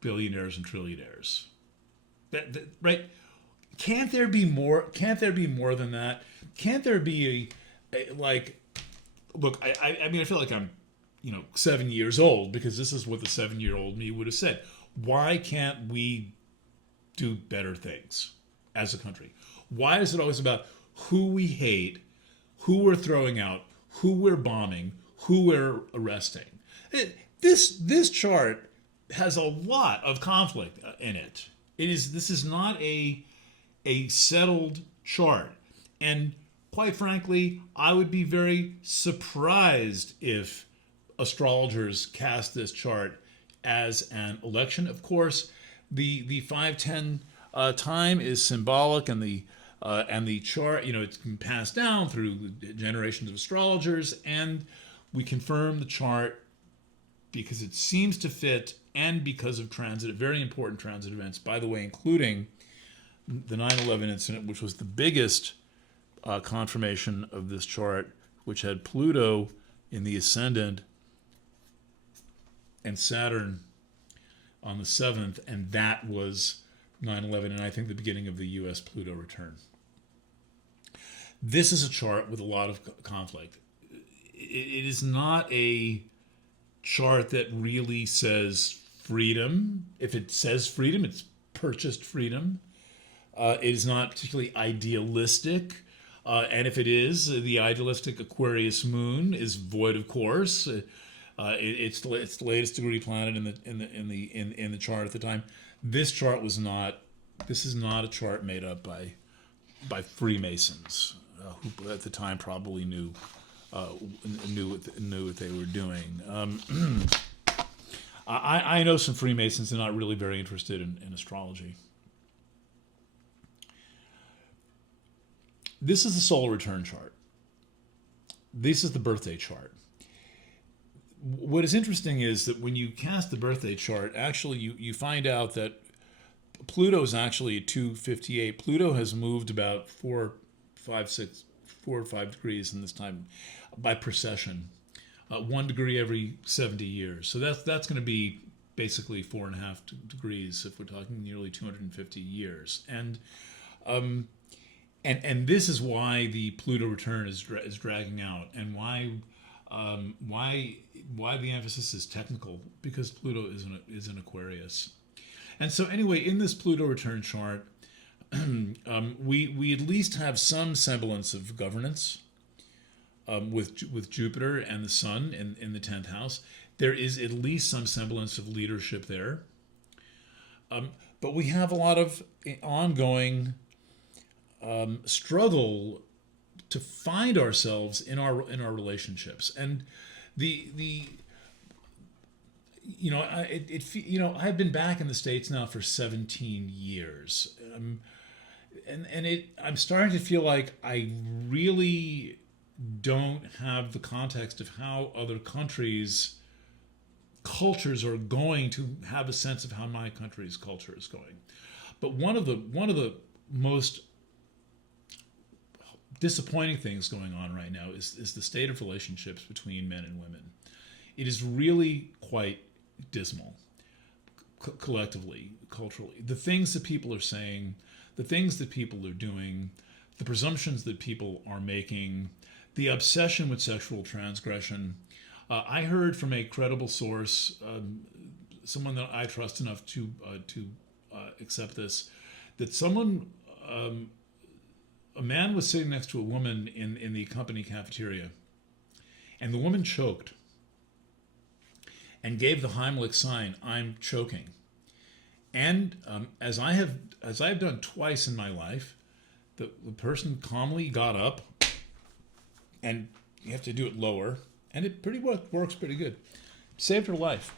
billionaires and trillionaires? Right? Can't there be more? Can't there be more than that? Can't there be a like? Look, I mean, I feel like I'm, 7 years old, because this is what the 7-year-old me would have said. Why can't we do better things as a country? Why is it always about who we hate, who we're throwing out, who we're bombing, who we're arresting? This chart has a lot of conflict in it. This is not a settled chart. And quite frankly, I would be very surprised if astrologers cast this chart as an election. Of course, the 510 time is symbolic, and the chart, it's been passed down through generations of astrologers, and we confirm the chart because it seems to fit, and because of very important transit events, by the way, including the 9/11 incident, which was the biggest confirmation of this chart, which had Pluto in the ascendant and Saturn on the 7th, and that was 9/11, and I think the beginning of the U.S. Pluto return. This is a chart with a lot of conflict. It is not a chart that really says freedom. If it says freedom, it's purchased freedom. It is not particularly idealistic. And if it is, the idealistic Aquarius moon is void of course. It's the latest degree planet in the chart at the time. This chart was not. This is not a chart made up by Freemasons, who at the time probably knew what they were doing. I know some Freemasons. They're not really very interested in astrology. This is the solar return chart. This is the birthday chart. What is interesting is that when you cast the birthday chart, actually you find out that Pluto is actually at 258. Pluto has moved about 4 or 5 degrees in this time by precession, 1 degree every 70 years. So that's going to be basically 4.5 degrees if we're talking nearly 250 years. And this is why the Pluto return is dragging out, and why the emphasis is technical, because Pluto is an Aquarius. And so anyway, in this Pluto return chart, we at least have some semblance of governance with Jupiter and the Sun in the 10th house. There is at least some semblance of leadership there. But we have a lot of ongoing struggle to find ourselves in our relationships. And I've been back in the States now for 17 years. I'm starting to feel like I really don't have the context of how other countries' cultures are going to have a sense of how my country's culture is going. But one of the most disappointing things going on right now is the state of relationships between men and women. It is really quite dismal, collectively, culturally. The things that people are saying, the things that people are doing, the presumptions that people are making, the obsession with sexual transgression. I heard from a credible source, someone that I trust enough to accept this, that a man was sitting next to a woman in the company cafeteria, and the woman choked and gave the Heimlich sign, "I'm choking." And as I have done twice in my life, the person calmly got up, and you have to do it lower, and it pretty well works pretty good. Saved her life.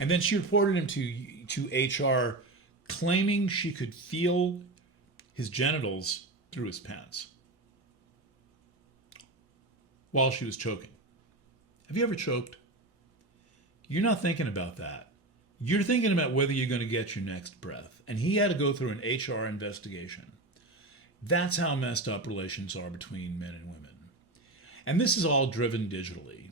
And then she reported him to HR, claiming she could feel his genitals through his pants while she was choking. Have you ever choked? You're not thinking about that. You're thinking about whether you're going to get your next breath. And he had to go through an HR investigation. That's how messed up relations are between men and women. And this is all driven digitally.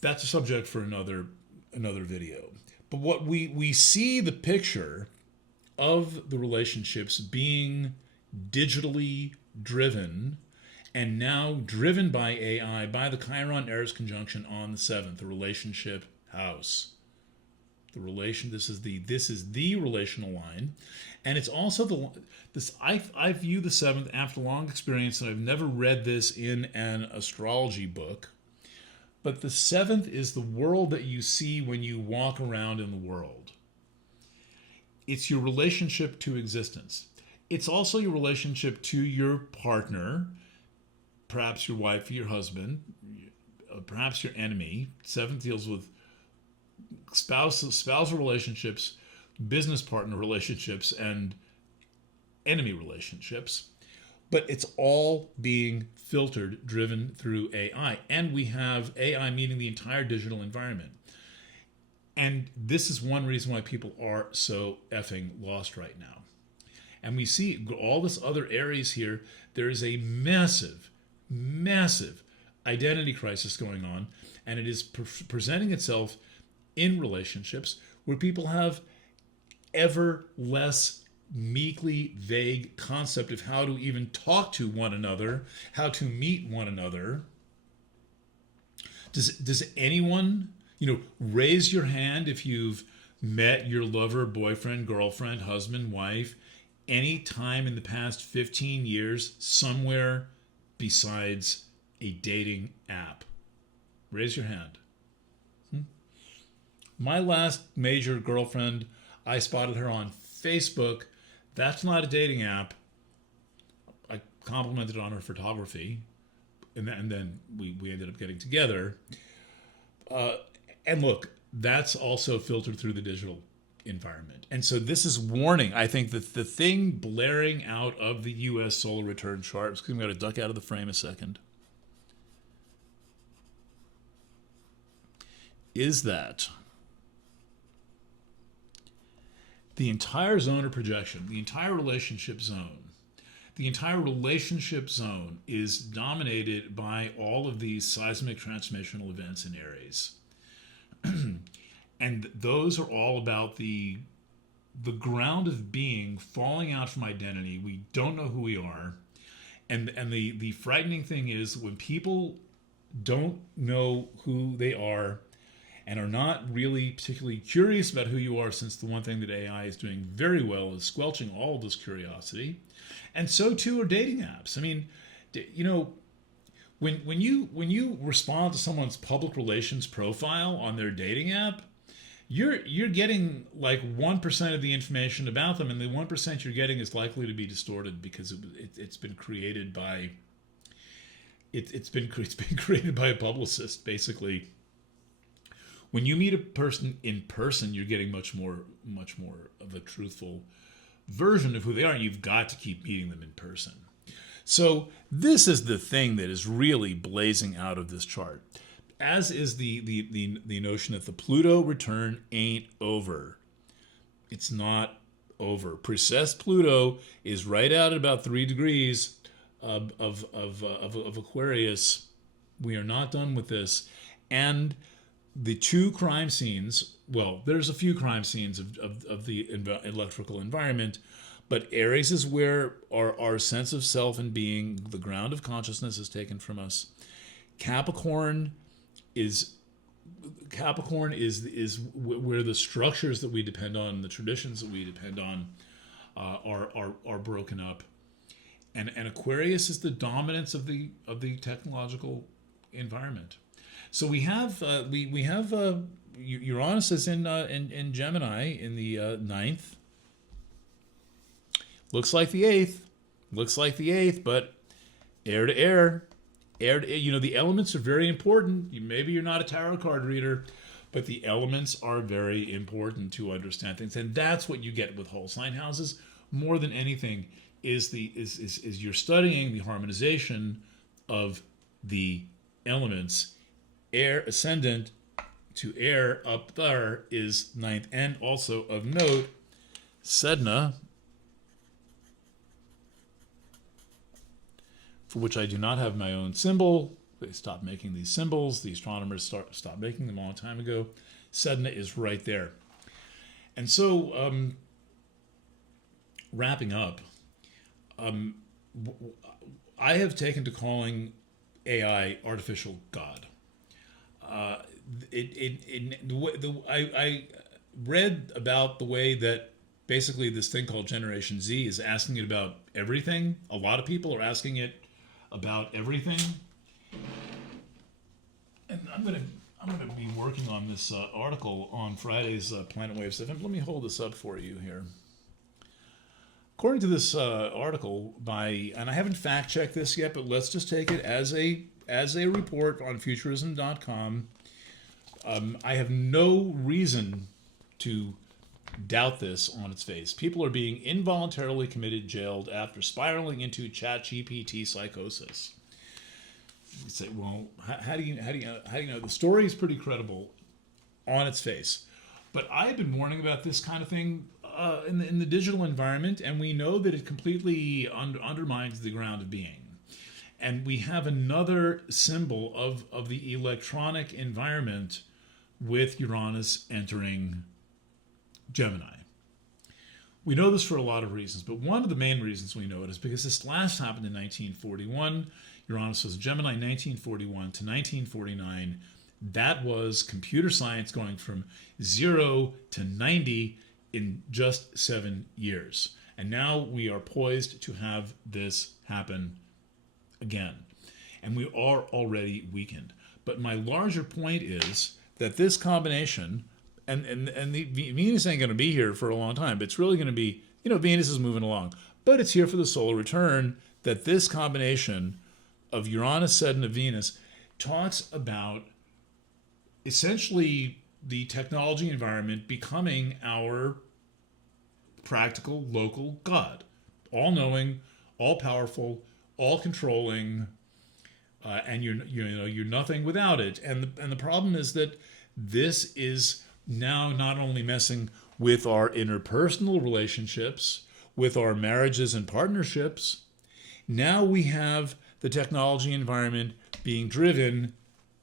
That's a subject for another video. But what we see the picture of the relationships being digitally driven, and now driven by AI, by the Chiron and Eris conjunction on the 7th, the relationship house. This is the relational line, and it's also I view the 7th after long experience, and I've never read this in an astrology book, but the 7th is the world that you see when you walk around in the world. It's your relationship to existence. It's also your relationship to your partner, perhaps your wife or your husband, perhaps your enemy. 7th deals with spousal relationships, business partner relationships, and enemy relationships. But it's all being filtered, driven through AI. And we have AI meeting the entire digital environment. And this is one reason why people are so effing lost right now. And we see all this other Aries here. There is a massive, massive identity crisis going on. And it is presenting itself in relationships where people have ever less meekly vague concept of how to even talk to one another, how to meet one another. Does anyone, raise your hand if you've met your lover, boyfriend, girlfriend, husband, wife, any time in the past 15 years somewhere besides a dating app? Raise your hand. My last major girlfriend, I spotted her on Facebook. That's not a dating app. I complimented on her photography, and then we ended up getting together. And look, that's also filtered through the digital environment. And so this is warning. I think that the thing blaring out of the U.S. solar return chart, excuse me, I'm going to duck out of the frame a second, is that the entire zone of projection, the entire relationship zone is dominated by all of these seismic transmissional events in Aries. And those are all about the ground of being falling out from identity. We don't know who we are. And the frightening thing is when people don't know who they are and are not really particularly curious about who you are, since the one thing that AI is doing very well is squelching all of this curiosity. And so too are dating apps. I mean, when you respond to someone's public relations profile on their dating app, you're getting like 1% of the information about them, and the 1% you're getting is likely to be distorted because it's been created by created by a publicist, basically. When you meet a person in person, you're getting much more of a truthful version of who they are. You've got to keep meeting them in person. So this is the thing that is really blazing out of this chart, as is the notion that the Pluto return ain't over. It's not over. Precessed Pluto is right out at about 3 degrees of Aquarius. We are not done with this. And the two crime scenes, well, there's a few crime scenes of the electrical environment, but Aries is where our sense of self and being, the ground of consciousness, is taken from us. Capricorn is where the structures that we depend on, the traditions that we depend on, are broken up, and Aquarius is the dominance of the technological environment. So we have Uranus is in Gemini in the 9th. Looks like the 8th, but air to air. The elements are very important. Maybe you're not a tarot card reader, but the elements are very important to understand things, and that's what you get with whole sign houses. More than anything, is you're studying the harmonization of the elements. Air ascendant to air up there is 9th, and also of note, Sedna, for which I do not have my own symbol. They stopped making these symbols. The astronomers stopped making them a long time ago. Sedna is right there. And so, wrapping up, I have taken to calling AI artificial God. I read about the way that basically this thing called Generation Z is asking it about everything. A lot of people are asking it about everything, and I'm gonna be working on this article on Friday's Planet Wave stuff. And let me hold this up for you here. According to this article and I haven't fact checked this yet, but let's just take it as a report on futurism.com. I have no reason to doubt this on its face. People are being involuntarily jailed after spiraling into ChatGPT psychosis. You say, well, how do you know? The story is pretty credible on its face, but I've been warning about this kind of thing in the digital environment, and we know that it completely undermines the ground of being. And we have another symbol of the electronic environment with Uranus entering Gemini. We know this for a lot of reasons, but one of the main reasons we know it is because this last happened in 1941. Uranus was Gemini 1941 to 1949. That was computer science going from 0 to 90 in just 7 years. And now we are poised to have this happen again. And we are already weakened. But my larger point is that this combination, and the Venus ain't going to be here for a long time, but it's really going to be, Venus is moving along, but it's here for the solar return, that this combination of Uranus, Saturn, and Venus talks about essentially the technology environment becoming our practical local God, all-knowing, all-powerful, all-controlling, and you're nothing without it. And the problem is that this is now not only messing with our interpersonal relationships, with our marriages and partnerships. Now we have the technology environment being driven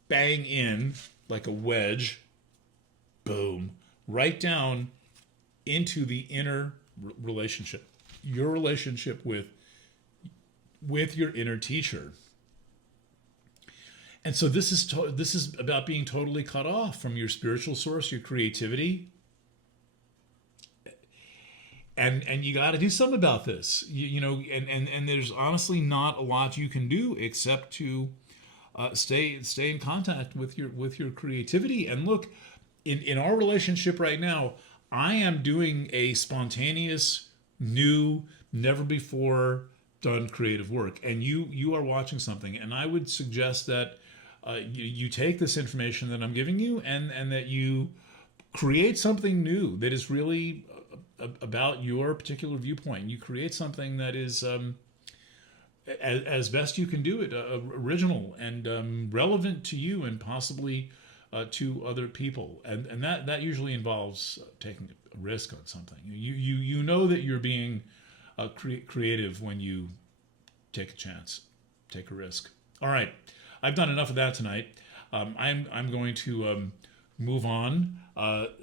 bang in like a wedge, boom, right down into the inner relationship, your relationship with your inner teacher. And so this is about being totally cut off from your spiritual source, your creativity. And you got to do something about this, and there's honestly not a lot you can do except to stay in contact with your creativity. And look, in our relationship right now, I am doing a spontaneous, new, never before done creative work, and you are watching something. And I would suggest that you take this information that I'm giving you and that you create something new that is really about your particular viewpoint. You create something that is, as best you can do it, original and relevant to you and possibly to other people. And that usually involves taking a risk on something. You know that you're being creative when you take a chance, take a risk. All right, I've done enough of that tonight. I'm going to move on.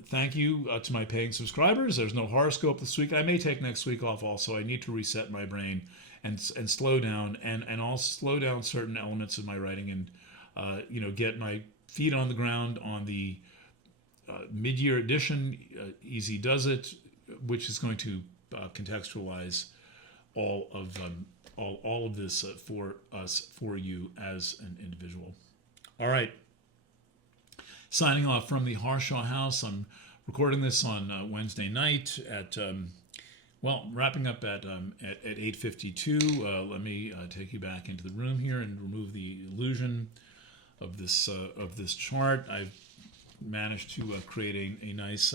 Thank you to my paying subscribers. There's no horoscope this week. I may take next week off also. I need to reset my brain and slow down, and I'll slow down certain elements of my writing and get my feet on the ground on the mid-year edition. Easy Does It, which is going to contextualize all of this for us, for you as an individual. All right. Signing off from the Harshaw House. I'm recording this on Wednesday night at wrapping up at 8:52. Let me take you back into the room here and remove the illusion of this chart. I've managed to create a nice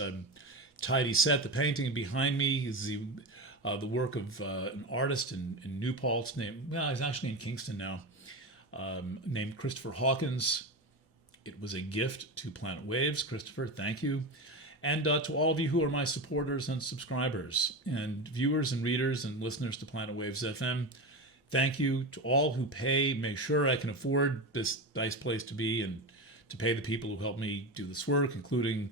tidy set. The painting behind me is the work of an artist in New Paltz he's actually in Kingston now, named Christopher Hawkins. It was a gift to Planet Waves. Christopher, thank you. And to all of you who are my supporters and subscribers and viewers and readers and listeners to Planet Waves FM, thank you. To all who pay, make sure I can afford this nice place to be and to pay the people who help me do this work, including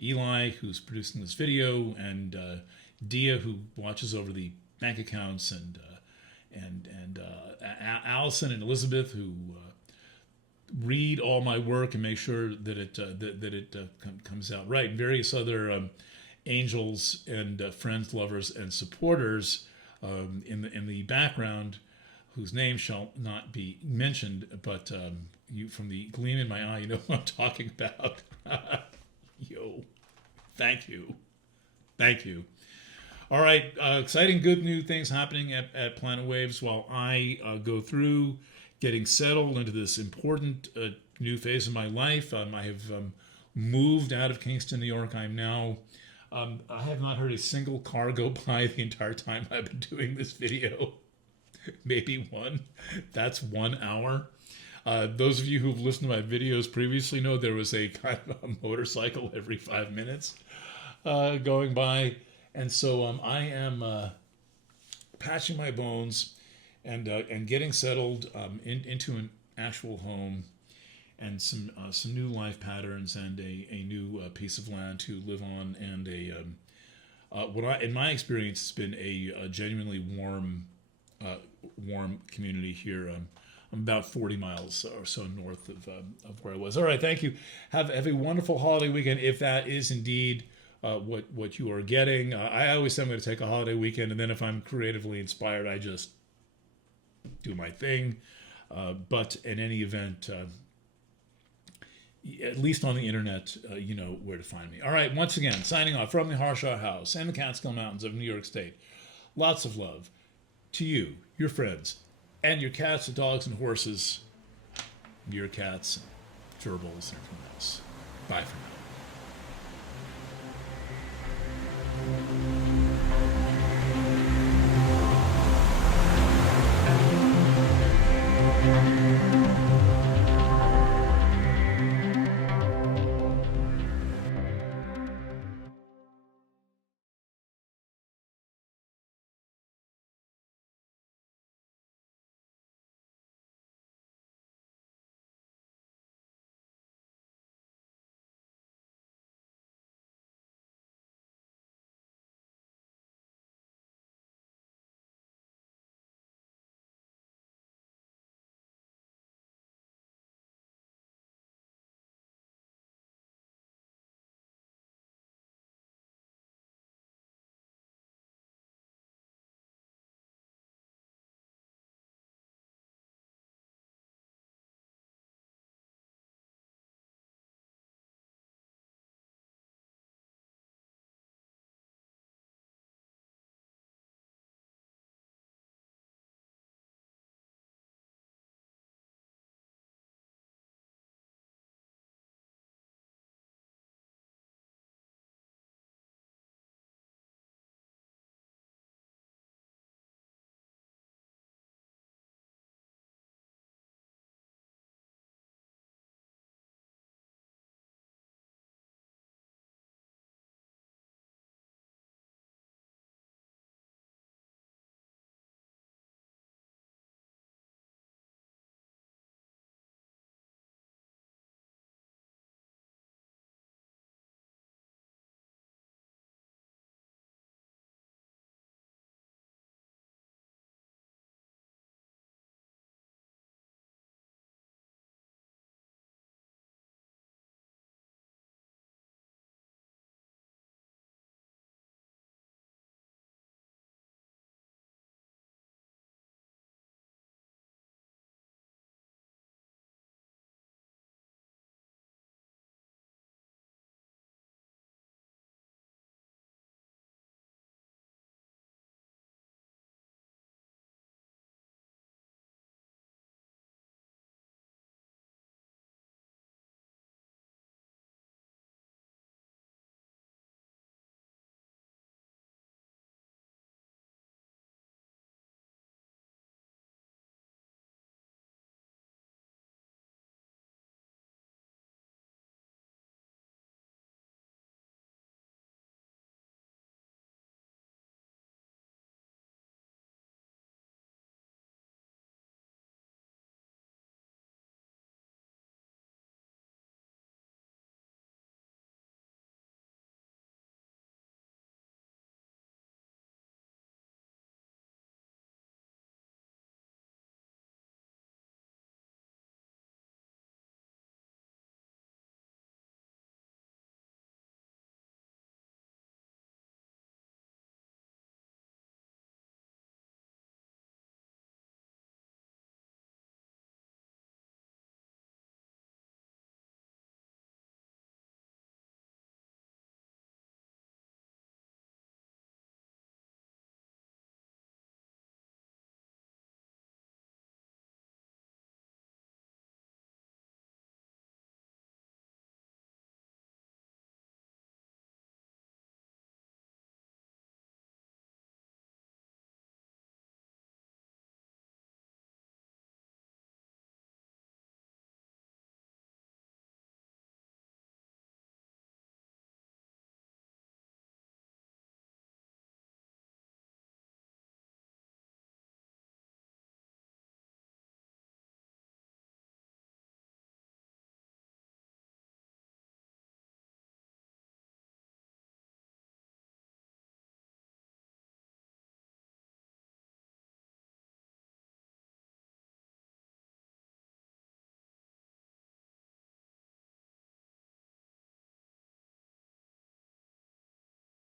Eli, who's producing this video, and Dia, who watches over the bank accounts, and Allison and Elizabeth, who read all my work and make sure that it comes out right, and various other angels and friends, lovers, and supporters in the background, whose names shall not be mentioned, but you, from the gleam in my eye, you know what I'm talking about. Yo, thank you. All right, exciting, good new things happening at Planet Waves while I go through getting settled into this important new phase of my life. I have moved out of Kingston, New York. I'm now, I have not heard a single car go by the entire time I've been doing this video. Maybe one. That's 1 hour. Those of you who've listened to my videos previously know there was a kind of a motorcycle every 5 minutes going by. And so I am patching my bones and getting settled into an actual home and some new life patterns and a new piece of land to live on, and in my experience, it's been a genuinely warm community here. I'm about 40 miles or so north of where I was. All right, thank you. Have a wonderful holiday weekend, if that is indeed what you are getting. I always say I'm going to take a holiday weekend, and then if I'm creatively inspired, I just do my thing. But in any event, at least on the internet, you know where to find me. All right, once again, signing off from the Harshaw House and the Catskill Mountains of New York State. Lots of love to you, your friends, and your cats, dogs, and horses, meerkats, gerbils, and everything else. Bye for now.